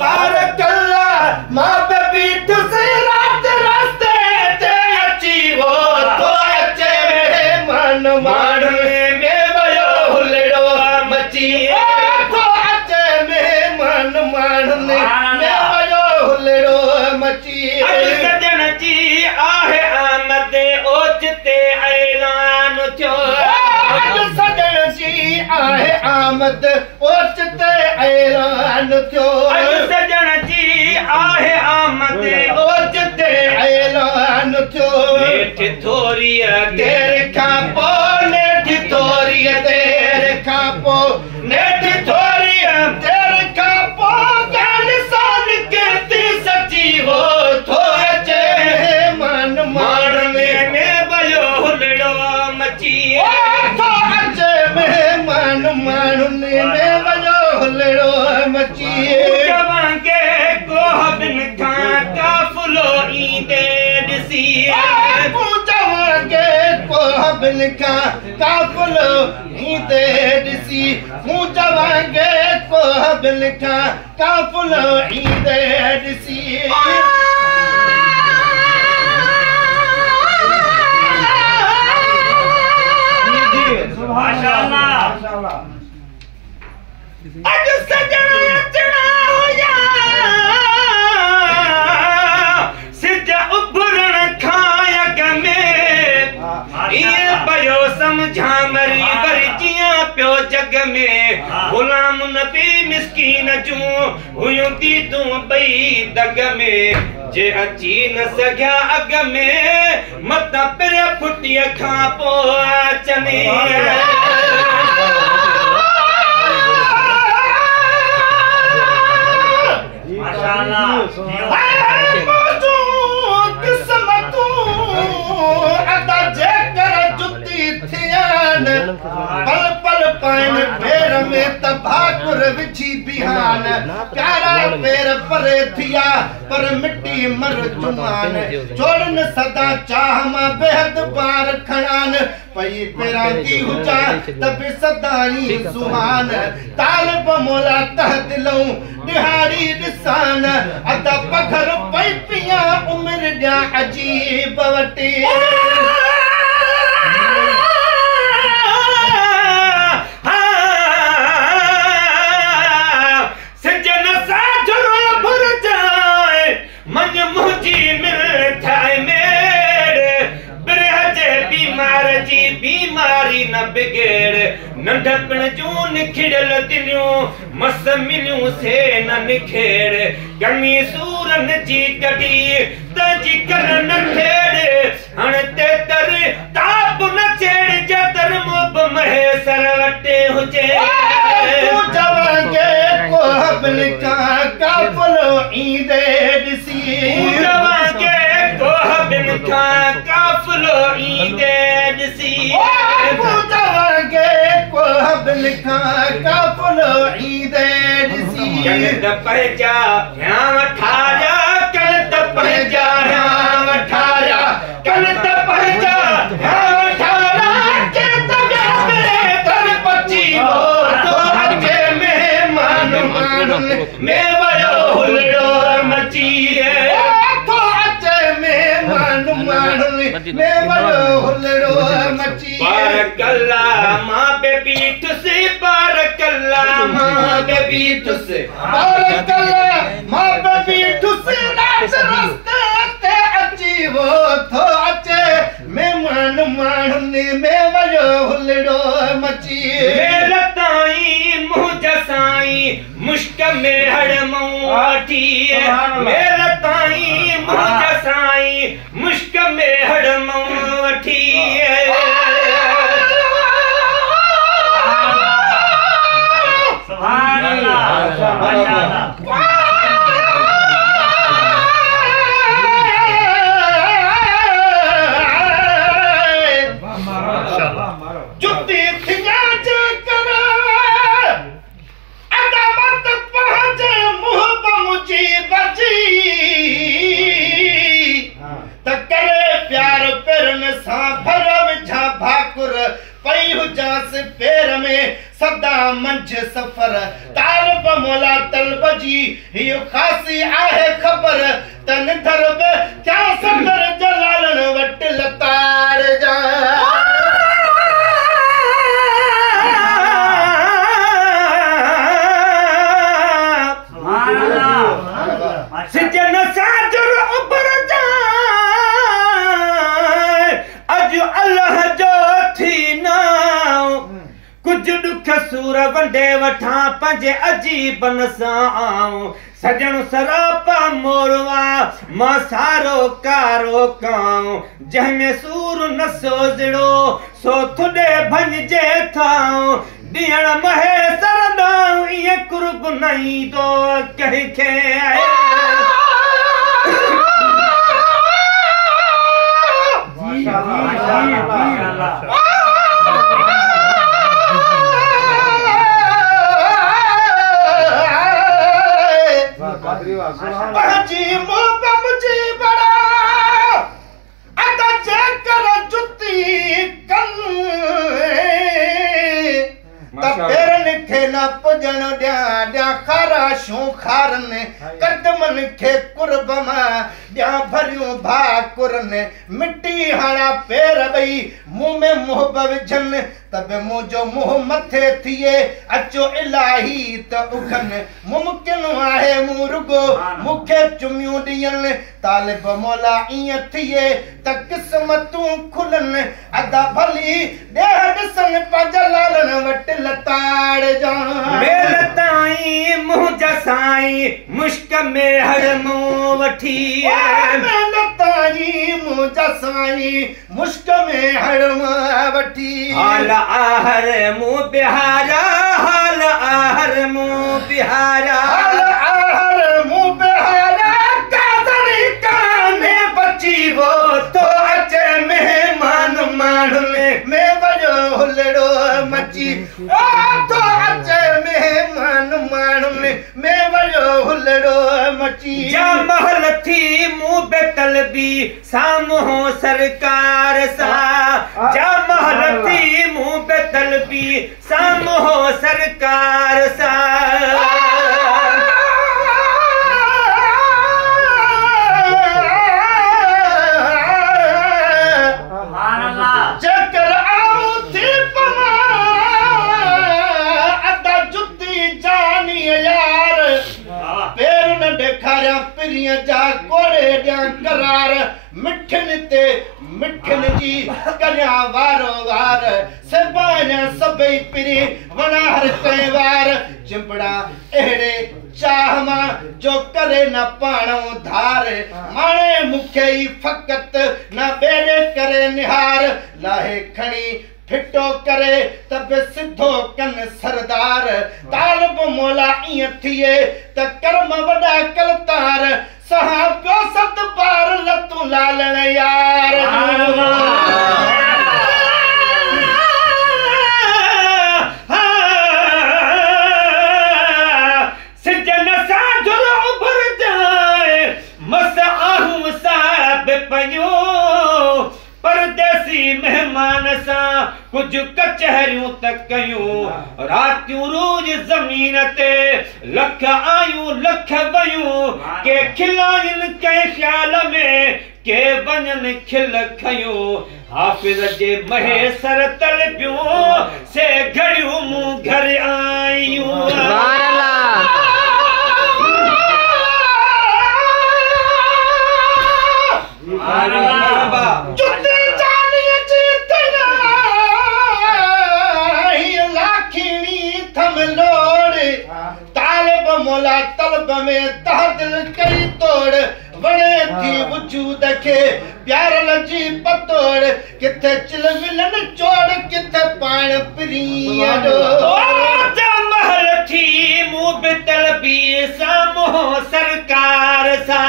बारकल्ला मां पे बीठ से रात रास्ते ते अची वो तो अचे मन मारने में वयो हुलड़ो मची तो अचे में मन मारने में वयो हुलड़ो मची सजन जी आहे आमद ओचते ऐलान थियो सजन जी आहे आमद ओचते ऐलान थियो सजन जी आहे आमद ओचते ऐलान थियो नेठ थोरी तेरे खां पोइ नेठ थोरी तेरे खां पोइ नेठ थोरी तेरे खां पोइ गान सान कहती सची हो थो अचे मन मारने में वयो हुलड़ो मची थो अचे मन मारने में वयो हुलड़ो मची जवां के कोहबिन खां काफलो ईंदे ॾिसी जवां के कोहबिन खां काफलो ईंदे ॾिसी जवां के कोहबिन खां काफलो ईंदे ॾिसी माशाअल्लाह अज सजन अचना होया सिज उभरण खां अग में ये पयो समझा मरी वर जियां पियो जग में गुलाम नबी मिस्कीन जूं हुयूं थी तूं बई दग में जे अची न सघिया अग में मता पिरिया फुटीअ खां पोइ अचनी पल पल पाइन पैर में तभाकुर विछी बिहान प्यारा पैर परे थिया पर मिट्टी मर जुमान जोड़न सदा चाह मां बेहद पार खणान पई पैरा की हुजा तब सदाई सुहान तालिब मोला तह दिलऊं दिहाड़ी दिसान अदा पत्थर पई पिया उम्र जा अजीब वटी बीमारी न बिगड़ नंढपण जूं निखिड़ल दिलियूं मस मिलियूं से न निखेड़ गमी सूरन जी कढी तजी कर न खेड़ हण ते तर ताप न छेड़ जतर मोब महे सर वटे हुजे तूं जवांगे कोहबिन खां काफलो ईंदे ॾिसी जवांगे कोहबिन खां काफलो ईंदे ॾिसी कोहबिन खां काफलो ईंदे ॾिसी कनत पंहिंजा ध्यान ठारिया कनत पंहिंजा ध्यान ठारिया कनत पंहिंजा ध्यान ठारिया केत में दर पची हो तो अचे महिमान माण्हुनि में वयो हुलड़ो मची तो अचे महिमान माण्हुनि में वयो हुलड़ो मची बारकल्ला मां पे पीठ से बारकल्ला मां पे पीठ से बारकल्ला मां पे पीठ से रात रास्ते ते अची वो थो अचे मेहमान माण्हुनि में वयो हुलड़ो मची मेरे ताई मुंह साईं मुश्क में हड़मूं आठी मेरे ताई मुंह साईं मुश्क में हड़मूं वठी जुती थिया जे कर अदामत पहुंचे मुंह मुझी बजी बजी हियो खासी आहे खबर तन धरब क्या सदर जलालन वट लतार जा सिजन साजुर उबर जाए अज अल्लाह जो थी ना कुछ दुख सूर वंडे वठा पंजे अजीब नसाऊं सजन सरापा मोरवा मां सारो कारो काऊं जंहिंमें सूर न सोजड़ो सो थुॾे भंजे थाऊं ॾियण महे सरदाऊं इएं कुर्ब न ईंदो कंहिंखे बाजी मोबा मुझे बड़ा अदा चेकर जुती कल तपेरन खे न पुजण ॾिया ॾिया खारा शूं खारन कदमन खे कुर्ब मां ॾिया भरियूं भाकुरन मिट्टी हणा पेर ॿई मुंह में मुंहब विझन तब मुंहिंजो मुंह मथे थिए अचो इलाही त उखन मुमकिन आहे मूं रुगो मूंखे चुमियूं ॾियनि तालिब मौला ईअं थिए त क़िस्मतूं खुलनि अदा भली ॾेह ॾिसनि पंहिंजा लालनि वटि लताड़ जा मेल ताईं मुंहिंजा साईं मुश्क में हर मूं वठी मेल ताईं मुंहिंजा साईं मुश्क में हर वठी हाल आहर मूं बिहारा हाल आहर मूं बिहारा हाल आहर मूं बिहारा कादरी काने बची वो तो अचे मेहमान माण्हुनि में वॼो हुलड़ो मची तो अचे मेहमान माण्हुनि में वॼो हुलड़ो मची जा महल थी मूं बेतलबी साम्हूं सरकार सां जा महल थी मूं बेतलबी साम्हूं सरकार सां चकर आऊं थी पवा अदा जुती जानी यार पेर न ॾेखारिया पिरीअ जा कोड़े ॾिया करार मिठनि ते मिठनि जी करिया वारो वार सबाया सभई पिरी वणा हर कंहिं वार चिंबड़ा अहिड़े चाह मां जो करे न पाणो धार माणे मूंखे ई फ़क़त न ॿेड़े करे निहार लाहे खणी फिटो करे तब सिद्धो कन सरदार तालिब मौला ईअं थिए त कर्म वॾा कलतार सहा पियो सत पार लतूं लालण यार सिजन साजुर उभर जाए मस आहूं साहिब पयो परदेसी मेहमान सां कुछ कचहरियूं त कयूं रातियूं रोज ज़मीन ते लख आयूं लख वयूं के खिलाइन के ख्याल में के वञनि खिल खयूं हाफ़िज़ जे महे सर तलबियूं से घड़ियूं मूं घर आयूं मौला तलब में तहदिल कई तोड़ वणे थी वजूद खे प्यार लजी पतोड़ किथे चिल विलन चोड़ किथे पाण प्रिया जो महल थी मूं बितलबी साम्हूं सरकार सां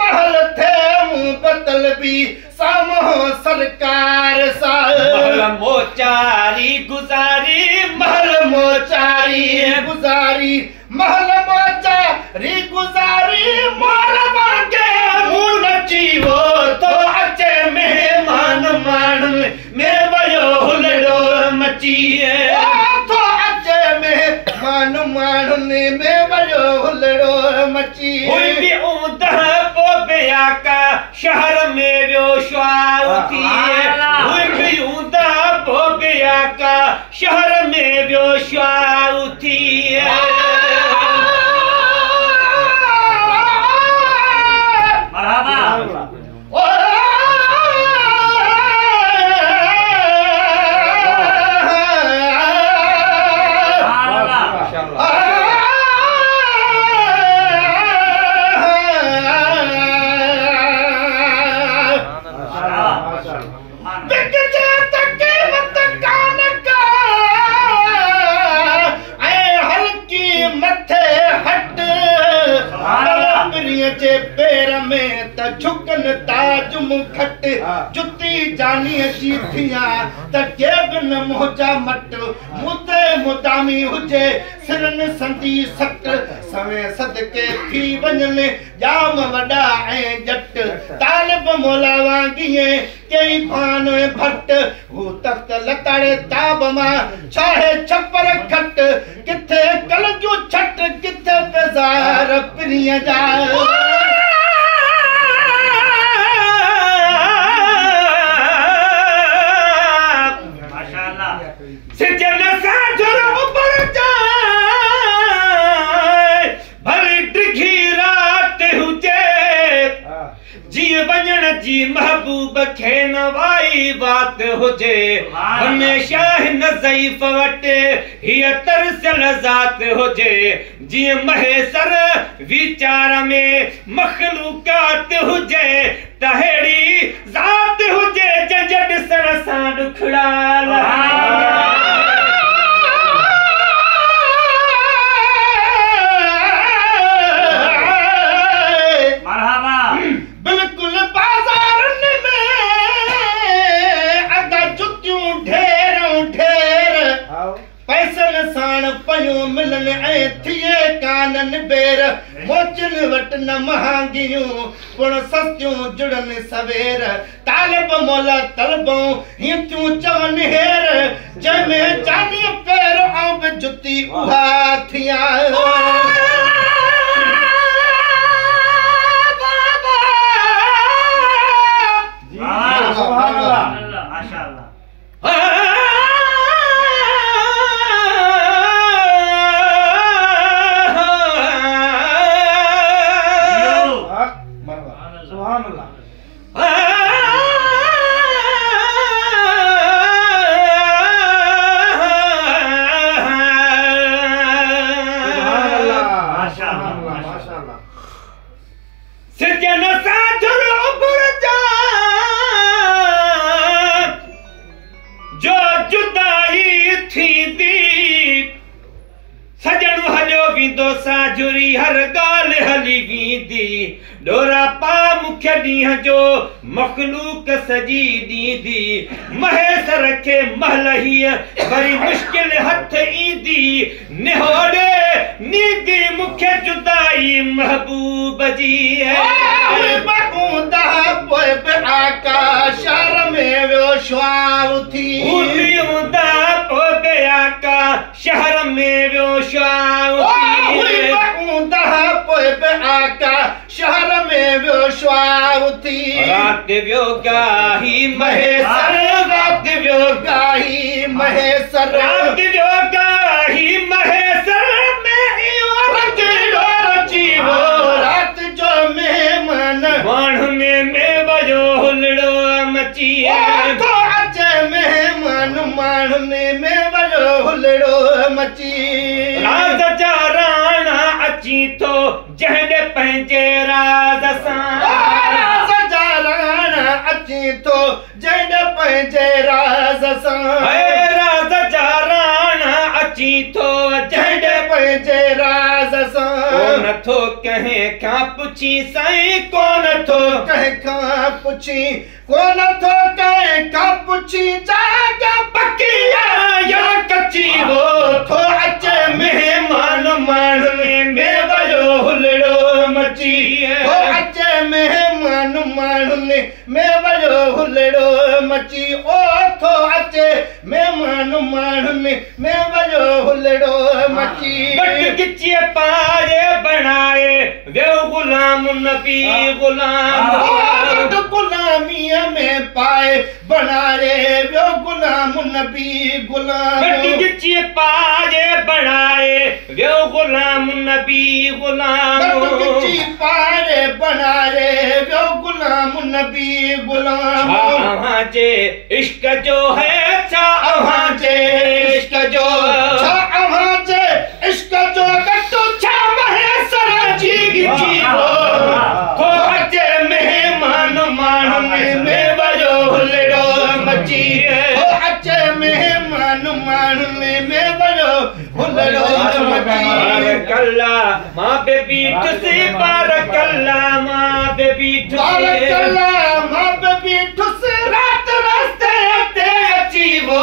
महल थे मूं बितलबी साम्हूं सरकार सां महल मोचारी गुज़ारी महल मोचारी गुज़ारी महल मोचारी गुज़ारी मोर वांगे मूं नची वो तो अचे मेहमान माण्हुनि में वयो हुलड़ो मची तो अचे मेहमान माण्हुनि में वयो मची हुई भी ऊंदह पोबिया का शहर में व्यो श्वाउ थी हुई भी ऊंदह पोबिया का शहर में व्यो श्वाउ थी पेर में त झुकन ताज मुखट जुती जानी चीथिया त केबन मोजा मट मुदे मुदामी हुजे सिरन संदी सट सवे सदके थी वञने जाम वडा ऐं जट तालिब मोला वांगिए कई भान भट हू तख्त लताड़े ताब मां छाहे छपर खट किथे कलजू छट किथे बेजार प्रिय जा जी महबूब खे नवाई बात हुजे हमेशा हिन ज़ईफ़ वटि हीअ तरसियल ज़ात हुजे जीअं महेसर वीचार में मख़लूक़ात हुजे त अहिड़ी ज़ात हुजे जंहिंजे ॾिसण सां ॾुखड़ा मिलन ऐं थिए कानन बेर मोचन वट न महांगियूं पुण सस्तियूं जुड़न सवेर तालिब मोला तलबों हितियूं चवन हेर जंहिंमें जानी पैर ऐं बि जुती उहा थिया साजुरी हर गाल हली वींदी डोरा पा मुख्य ॾींहं जो मखलूक सजी ॾींदी महेसर खे महल हीअ वरी मुश्किल हथ ईंदी निहोड़े नींदी मुख्य जुदाई महबूब जी बूंदा पोइ बि आकाश में वियो श्वाउ थी हूंदा पोइ बि आकाश शहर में वियो श्वाउ शहर में वियो श्वाउ थी रात वियो गाही महेसर रात वियो गाही महेसर रात वियो गाही महेसर में इहो रंगड़ो रची वो रात जो मेहमान माण्हुनि में वयो हुलड़ो मची तो अचे मेहमान माण्हुनि में वयो हुलड़ो मची राज जा राणा अची थो जंहिं पंहिंजे राज सां राज जा राणा अची थो जंहिं पंहिंजे राज सां राज जा राणा अची थो जंहिं पंहिंजे राज सां कोन थो कंहिं खां पुछी साईं कोन थो कंहिं खां पुछी कोन थो कंहिं खां पुछी जागा पकी या कची हो थो अचे मेहमान माण्हुनि में वयो हुलड़ो मची थो अचे मेहमान माण्हुनि में वयो हुलड़ो मची ओ थो अचे मेहमान माण्हुनि में वयो हुलड़ो मची गट गिची पाए बनाए गुलाम नबी गुलाम गुलामीअ में पाए बनाए वियो गुलाम नबी गुलाम गिची पाए बनाए वियो गुलाम नबी गुलाम गिची पाए बनाए वियो गुलाम नबी गुलाम अव्हां जे इश्क जो है छा अव्हां जे इश्क जो छा अव्हां जे इश्क जो गट्टू छा महेसर जी गिची हो अचे मेहमान मान में वयो हुलड़ो मची अचे मेहमान मान में वयो हुलड़ो मची बारकल्ला मां बेबी तुसी बारकल्ला मां बेबी तुसी बारकल्ला मां बेबी तुसी रात रास्ते ते अची वो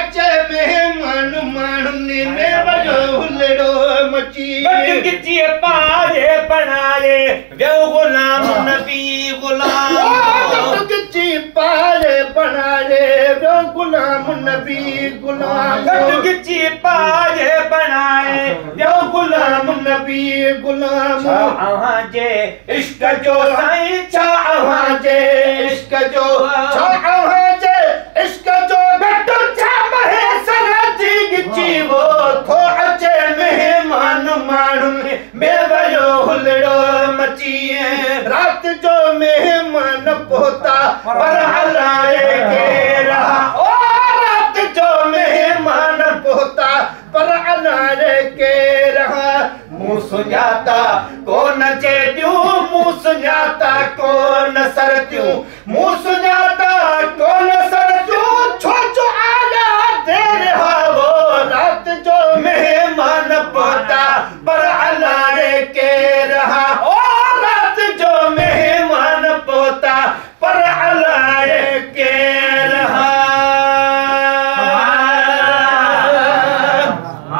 अचे मेहमान मान में वयो हुलड़ो मची गिची पाए बनाए वियो गुलाम नबी गुलाम गिची पाए बनाए वियो गुलाम नबी गुलाम गिची पाए बनाए वियो गुलाम नबी गुलाम अव्हां जे इश्क जो साईं छा अव्हां जे इश्क जो छा अव्हां जे इश्क जो गट्टू छा महेसर जी गिची वो थो अचे मेहमान माण्हुनि में वयो हुलड़ो मची रात जो मेहमान पहुता पर हलाए के रहा ओ रात जो मेहमान पहुता पर हलाए के रहा मुंह सुञाता कोन चेडियूं मुंह सुञाता कोन सरतियूं मुंह